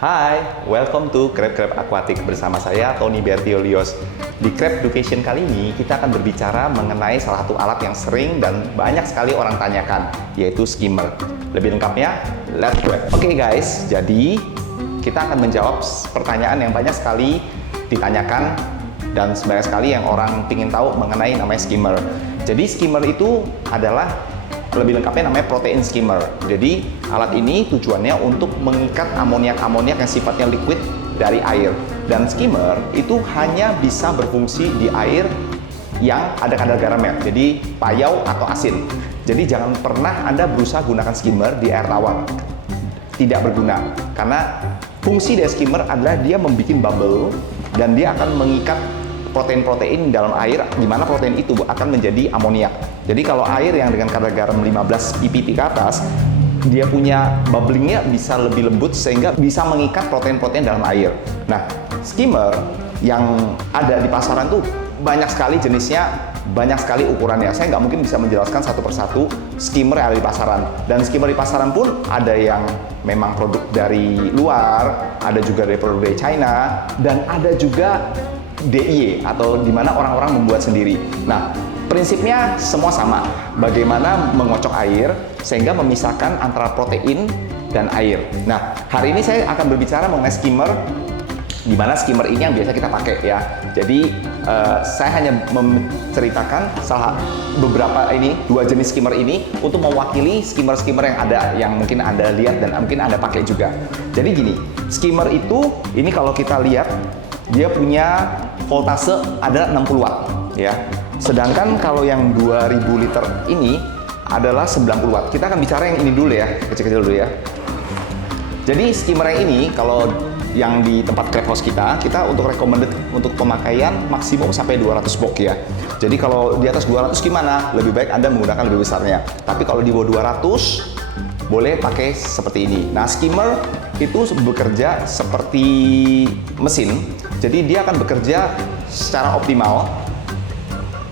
Hai, welcome to Crab Aquatic bersama saya Tony Bertiolios. Di Crab Education kali ini kita akan berbicara mengenai salah satu alat yang sering dan banyak sekali orang tanyakan, yaitu skimmer. Lebih lengkapnya, let's go. Oke guys, jadi kita akan menjawab pertanyaan yang banyak sekali ditanyakan dan banyak sekali yang orang ingin tahu mengenai namanya skimmer. Jadi skimmer itu adalah lebih lengkapnya namanya protein skimmer. Jadi alat ini tujuannya untuk mengikat amoniak-amoniak yang sifatnya liquid dari air. Dan skimmer itu hanya bisa berfungsi di air yang ada kadar garamnya, jadi payau atau asin. Jadi jangan pernah Anda berusaha gunakan skimmer di air tawar. Tidak berguna, karena fungsi dari skimmer adalah dia membuat bubble dan dia akan mengikat protein-protein dalam air, di mana protein itu akan menjadi amoniak. Jadi kalau air yang dengan kadar garam 15 ppb ke atas, dia punya bubblingnya bisa lebih lembut sehingga bisa mengikat protein-protein dalam air. Nah, skimmer yang ada di pasaran tuh banyak sekali jenisnya, banyak sekali ukurannya. Saya nggak mungkin bisa menjelaskan satu persatu skimmer yang ada di pasaran. Dan skimmer di pasaran pun ada yang memang produk dari luar, ada juga dari produk dari China, dan ada juga DIY atau di mana orang-orang membuat sendiri. Nah, prinsipnya semua sama. Bagaimana mengocok air sehingga memisahkan antara protein dan air. Nah, hari ini saya akan berbicara mengenai skimmer, di mana skimmer ini yang biasa kita pakai ya. Jadi saya hanya menceritakan beberapa dua jenis skimmer ini untuk mewakili skimmer-skimmer yang ada, yang mungkin Anda lihat dan mungkin Anda pakai juga. Jadi gini, skimmer itu ini kalau kita lihat dia punya voltase ada 60 watt ya. Sedangkan kalau yang 2000 liter ini adalah 90 watt. Kita akan bicara yang ini dulu ya, kecil-kecil dulu ya. Jadi skimmer yang ini kalau yang di tempat crab house kita untuk recommended untuk pemakaian maksimum sampai 200 box ya. Jadi kalau di atas 200 gimana? Lebih baik Anda menggunakan lebih besarnya. Tapi kalau di bawah 200 boleh pakai seperti ini. Nah, skimmer itu bekerja seperti mesin. Jadi dia akan bekerja secara optimal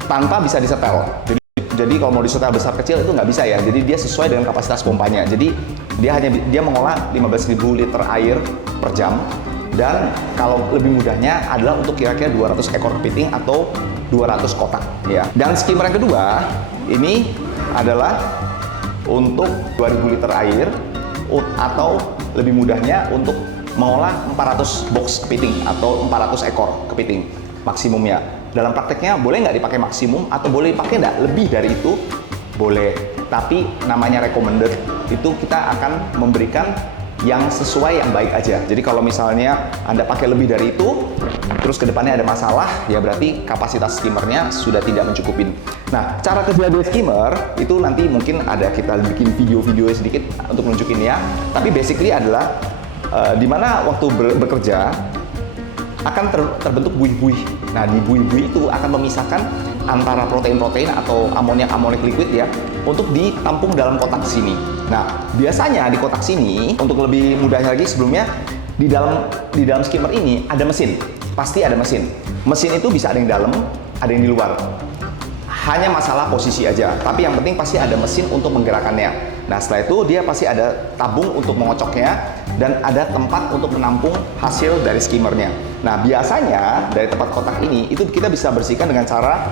tanpa bisa disetel. Jadi kalau mau disetel besar kecil itu nggak bisa ya. Jadi dia sesuai dengan kapasitas pompanya. Jadi dia mengolah 15.000 liter air per jam. Dan kalau lebih mudahnya adalah untuk kira-kira 200 ekor kepiting atau 200 kotak ya. Dan skimmer yang kedua ini adalah untuk 2000 liter air atau lebih mudahnya untuk mengolah 400 box kepiting atau 400 ekor kepiting maksimumnya. Dalam prakteknya boleh nggak dipakai maksimum atau boleh dipakai nggak lebih dari itu? Boleh. Tapi namanya recommended itu kita akan memberikan yang sesuai yang baik aja. Jadi kalau misalnya Anda pakai lebih dari itu, terus kedepannya ada masalah, ya berarti kapasitas skimmernya sudah tidak mencukupin. Nah, cara kerja dari skimmer itu nanti mungkin ada kita bikin video-video sedikit untuk nunjukin ya. Tapi basically adalah dimana waktu bekerja akan terbentuk buih-buih. Nah, di buih-buih itu akan memisahkan antara protein-protein atau amoniak-amoniak liquid ya untuk ditampung dalam kotak sini. Nah, biasanya di kotak sini untuk lebih mudahnya lagi sebelumnya di dalam skimmer ini ada mesin. Pasti ada mesin. Mesin itu bisa ada yang dalam, ada yang di luar. Hanya masalah posisi aja, tapi yang penting pasti ada mesin untuk menggerakkannya. Nah, setelah itu dia pasti ada tabung untuk mengocoknya dan ada tempat untuk menampung hasil dari skimmernya. Nah, biasanya dari tempat kotak ini itu kita bisa bersihkan dengan cara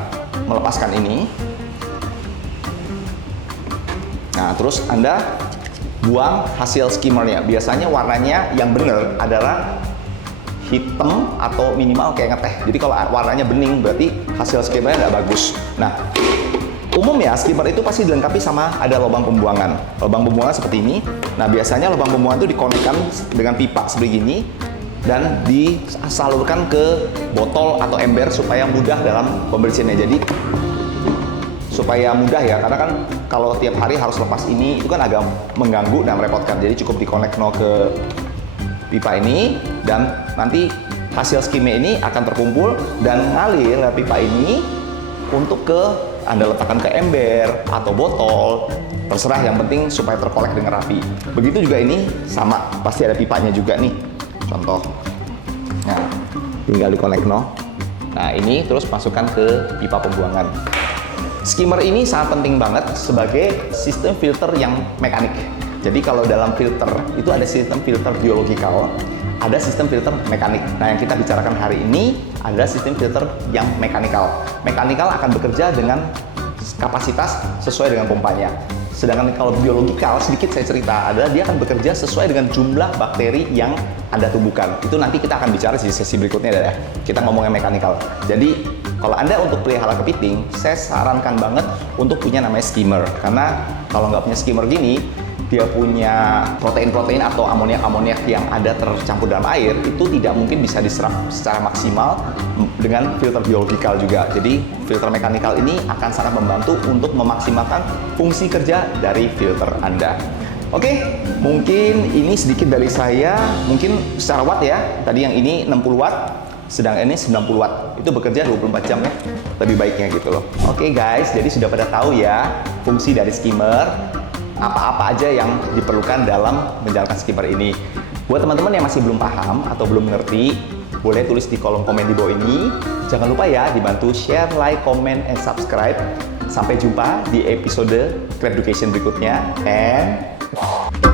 melepaskan ini. Nah, terus Anda buang hasil skimmernya. Biasanya warnanya yang benar adalah hitam atau minimal kayak ngeteh. Jadi kalau warnanya bening berarti hasil skimmernya nggak bagus. Nah, umumnya skimmer itu pasti dilengkapi sama ada lubang pembuangan. Lubang pembuangan seperti ini. Nah, biasanya lubang pembuangan itu dikonekkan dengan pipa seperti ini dan disalurkan ke botol atau ember supaya mudah dalam pembersihannya. Jadi supaya mudah ya, karena kan kalau tiap hari harus lepas ini itu kan agak mengganggu dan merepotkan. Jadi cukup dikonek ke pipa ini dan nanti hasil skimnya ini akan terkumpul dan ngalir lewat pipa ini untuk Anda letakkan ke ember atau botol, terserah, yang penting supaya terkolek dengan rapi. Begitu juga ini sama, pasti ada pipanya juga nih, contoh. Nah, tinggal dikonek Nah, ini terus masukkan ke pipa pembuangan. Skimmer ini sangat penting banget sebagai sistem filter yang mekanik. Jadi kalau dalam filter itu ada sistem filter biologikal, ada sistem filter mekanik. Nah, yang kita bicarakan hari ini adalah sistem filter yang mekanikal. Mekanikal akan bekerja dengan kapasitas sesuai dengan pompanya. Sedangkan kalau biologikal, sedikit saya cerita, adalah dia akan bekerja sesuai dengan jumlah bakteri yang Anda tumbuhkan. Itu nanti kita akan bicara di sesi berikutnya ya. Kita ngomongin mekanikal. Jadi, kalau Anda untuk pelihara kepiting, saya sarankan banget untuk punya namanya skimmer. Karena kalau nggak punya skimmer gini, dia punya protein-protein atau amoniak-amoniak yang ada tercampur dalam air, itu tidak mungkin bisa diserap secara maksimal dengan filter biologikal juga. Jadi filter mekanikal ini akan sangat membantu untuk memaksimalkan fungsi kerja dari filter Anda. Oke, mungkin ini sedikit dari saya, mungkin secara watt ya. Tadi yang ini 60 watt, sedang ini 90 watt. Itu bekerja 24 jam ya, lebih baiknya gitu loh. Oke guys, jadi sudah pada tahu ya fungsi dari skimmer, apa-apa aja yang diperlukan dalam menjalankan skimmer ini. Buat teman-teman yang masih belum paham atau belum mengerti, boleh tulis di kolom komen di bawah ini. Jangan lupa ya dibantu share, like, comment, and subscribe. Sampai jumpa di episode Crab Education berikutnya. And